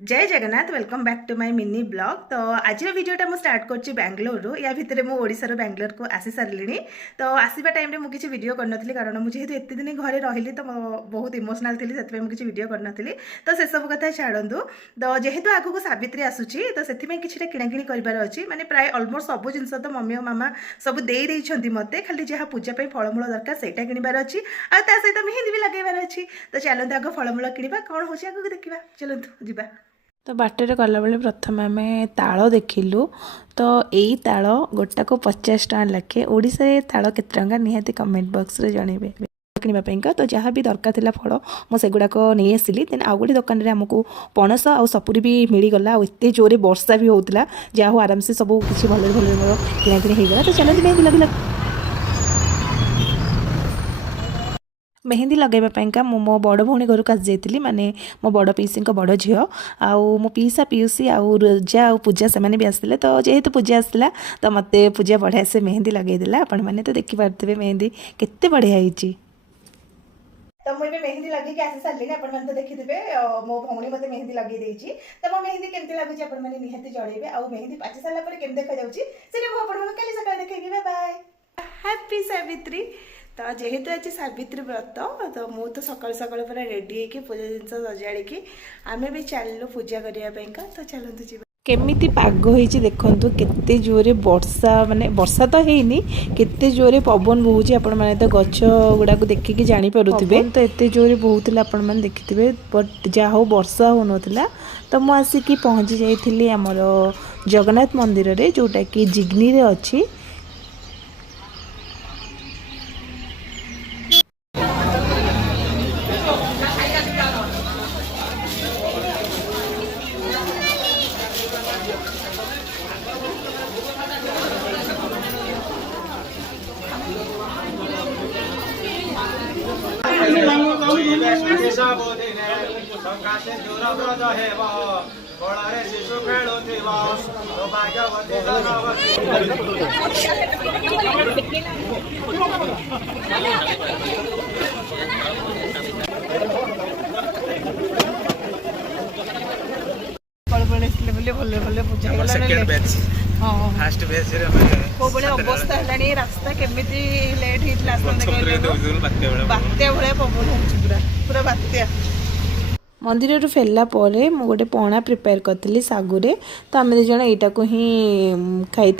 जय Jagannath welcome back to my mini blog. तो आज भिडियोटा मुझे स्टार्ट कर बेंगलोर या भितर मुझे बेंगलोर को आसी सारे। तो आसवा टाइम मुझे किसी वीडियो करनी कारण मुझे एत दिन घरे रही तो बहुत इमोशनल थी से मुझे वीडियो करनी तो से सब कथा छाड़ू। तो जेहेतु आगक सावित्री आसूची तो से कि किणाकिणी करार अच्छी माने प्राय अलमोस्ट सब जिन तो मम्मी और मामा सब दे मत खाली जहाँ पूजा फलमूल दरकार से किणवार अच्छी आ सहित मेहंदी भी लगेबार अच्छी। तो चलते आग फलमूल किणवा कौन हो आगे देखा चलतु जी। तो बाटर गलाबले प्रथम आम ताल देखिलु। तो यही ताल गोटा को 50 टका लखे ओडिशा ताल केते टंका निहाती कमेंट बॉक्स रे जणेबे किणवाई। तो जहाँ भी दरकार थिला फल मुझे सेगुड़ाक नहीं आसिली। देन आउ गोटे दुकान में आमको पणस आ सपुरी भी मिलगला। एत जोरे वर्षा भी होता जहाँ हो आराम से सब किसी भल भल मोर किणाकिणी होगा। तो चलते मेहंदी लगे मेहंदी लगेवाईका मो बड़ भौणी घर को आसी जाइली माने मो बड़ पीसी बड़ झी आउ मो पीसा पीसी आउ रोजा आउ पूजा से भी आसते। तो जेहेतु पूजा आसला तो मत पूजा बढ़िया से मेहंदी लगेदेला। आपण मैंने तो देखिपे मेहंदी केते बढ़िया होती। तो मुझे मेहंदी लगे आसी सारे आप देखिथे मो भौणी मत मेहंदी लगे देती। तो मो मेहंदी केमती लगुच आपने निहाती जनइबे आ मेहंदी पाची सारा केम देखा जाऊँगी कल सका देखेगी। Bye bye happy Savitri. तो जेहेतु आज सावित्री व्रत तो मु तो सकाल सकाल पूरा रेडी होगी पूजा जिनस सजाड़ी आम भी चलू पूजा करने। तो चलतु जी केमिति पाग होइछि देखंतु केते जोरे वर्षा माने वर्षा तो हेइनी केते जोरे पवन बहुछि। आपण माने तो गछ गुडा को देखिकी जानि परुथिबे। तो एते जोरे बहुतला आपण माने देखिथिबे बट जा हो वर्षा हो नथिला। तो मु आसिकी पहुंची जाइथिली हमर जगन्नाथ मंदिर रे जोटा कि जिग्नी रे अछि। अवस्था है रास्ता केमी लेट होता बात्या भाया पवन हो पूरा बात्या। मंदिर फेरला परे मु गोटे पणा प्रिपेयर करी सागुरे। तो आम दु जण यटा को ही खाई।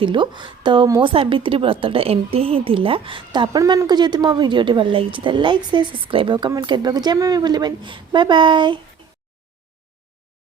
तो मो सावित्री व्रतटा एमती ही थिला। तो आपण मानक जदि मो वीडियो भल लगी तो लाइक शेयर सब्सक्राइब और कमेंट करने को जमा भी भूलिबेनि। Bye bye.